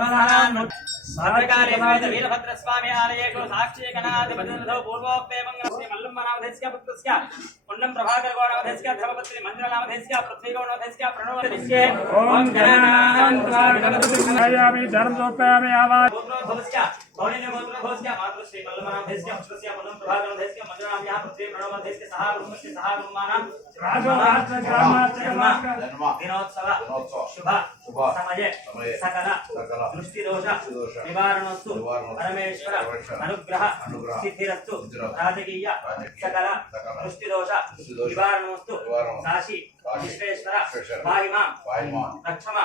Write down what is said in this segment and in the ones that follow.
Maravilha. सर्वकारेषु Veerabhadraswamy आलयेषु साक्षीगणाधिपतिरथौ पूर्वोक्तेवं Shri मल्लम्बनामधेस्या पुत्रस्य पुण्यं प्रभाकरगौणामधेस्या धर्मपत्नी मन्द्रनामधेस्या पृथ्वीगौणामधेस्या प्रणवधेस्ये ॐ जनानां धर्मदोपयामि आवाज़। भवस्या भवनिने भवत्र भवस्या मातृ श्री मल्लम्बनामधेस्या पुत्रस्य पुण्यं प्रभाकरगौणामधेस्या मन्द्रनामया पृथ्वी प्रणवधेस्या सहा रुमस्य सहा रुमानां राजो राष्ट्र ग्रामात्र धर्म दिनोत्सव शुभ शुभ समये सकल सकल दृष्टि दोष నివారణస్తు పరమేశ్వర అనుగ్రహ సిద్ధిరస్తు రాజకీయ సకల సకల దృష్టి దోష దృష్టిదోష నివారణమస్తు సాక్షి విశ్వేశ్వర వాయుమా రక్షమా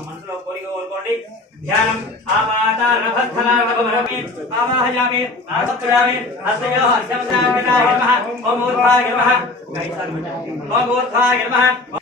మనసులో కోరిక కోరుకోండి ధ్యానం ఆవాతారభద్రలాగమరమి ఆవాహయామి ఆసత్రయామి అస్తయో అర్ధమసామితాయ నమః ఓం ఊర్ధ్వాయ నమః ఓం ఊర్ధ్వాయ నమః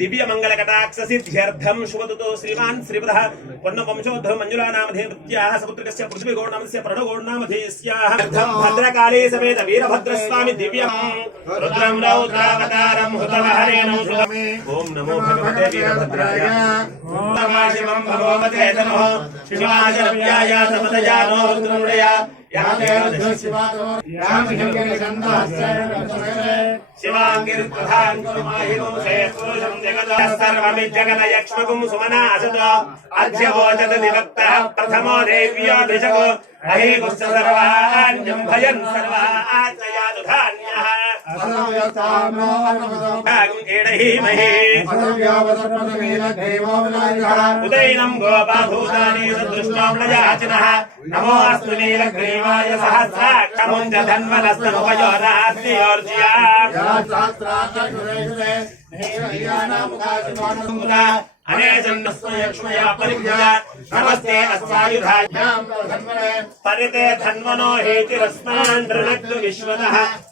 दिव्य मंगल कटाक्ष सिद्ध्यर्थम शुभतुतो श्रीमान श्रीपद पन्न वंशोद्ध मंजुला नाम धे पृथ्वी गौण नाम से प्रण गौण नाम भद्र काले समेत वीरभद्र स्वामी दिव्य रुद्रम रौद्रावतारम ओम नमो भगवते वीरभद्राय। ओम नमः भगवते नमः। शिवाय रम्याय रुद्रमृया శివాంగిర్ధాంగురుమాహిమోసేపురుషం సుమనా అసత అధ్యవోచత నివక్త ప్రథమో దేవ్యో దృశకు అహీకుస్సర్వాణ్యం భయన్ సర్వాచయాదు ధాన్యః उदयनम् गोपाभूतानि सदृष्टाम्लजाचिनः नीलग्रीवाय सहस्राक्षमुञ्ज धन्वनस्तनुपयोरास्तियोर्जिया नमस्ते अस्यायुधायाम् परिते धन्वनो हेतिरस्मान् ऋणग् विश्वतः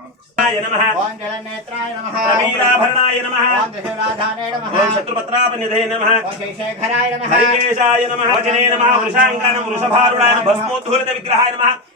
नेत्राय नमः। रवीराभरणाय नमः। गृहराधाने हरिकेशाय नमः। वचने नमः। वृषाङ्गानं वृषभारुणाय भस्मोद्धूरितविग्रहाय नमः।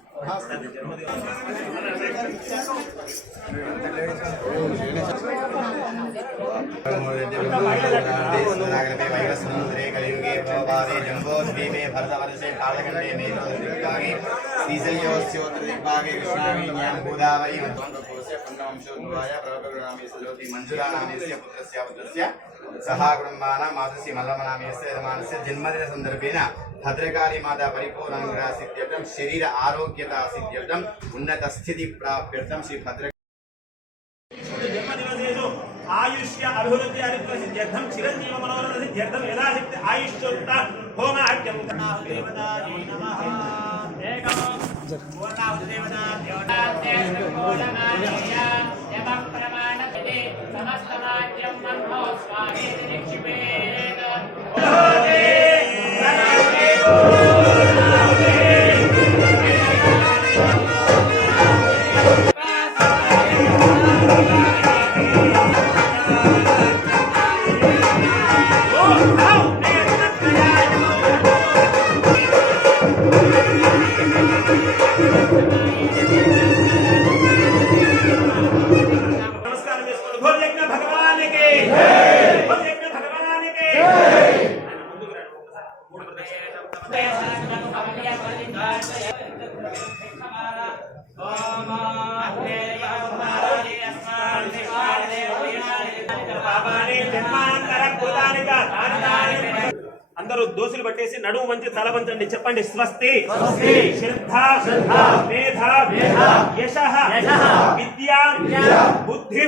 సముద్రే కలియుగే భవపాదే జంబోద్వీపే భరతవర్షే కాళకండే మేఘోద్విగ్భాగే శ్రీశల్యోస్యోత్తరదిగ్భాగే కృష్ణావేణ్యాం గోదావరి మధ్వంగకోశే పుణ్యవంశోద్భవాయ ప్రవకరుణామేశ్వ జ్యోతి మంజులానామేస్య పుత్రస్య పుత్రస్య సహా కుటుంబాన మాతృశ్రీ మల్లమనామేస్య యజమానస్య జన్మదిన సందర్భేన భద్రకాళి మాత పరిపూర్ణంగా సిద్ధ్యర్థం శరీర ఆరోగ్యత సిద్ధ్యర్థం ఉన్నత స్థితి ప్రాప్యర్థం శ్రీ భద్ర జన్మదివసేషు ఆయుష్య అభివృద్ధి అరిత్వ సిద్ధ్యర్థం చిరంజీవ మనోరథ సమస్తమాజ్యం మన్మో भगवान की అందరూ దోసులు పట్టేసి నడుము వంచి తల వంచండి. చెప్పండి స్వస్తి. శ్రద్ధ మేధ యశ విద్యా బుద్ధి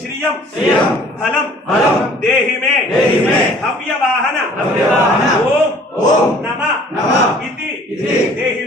శ్రియం ఫలం దేహి మే హవ్యవాహన. ఓం ఓం నమ ఇతి. దేహి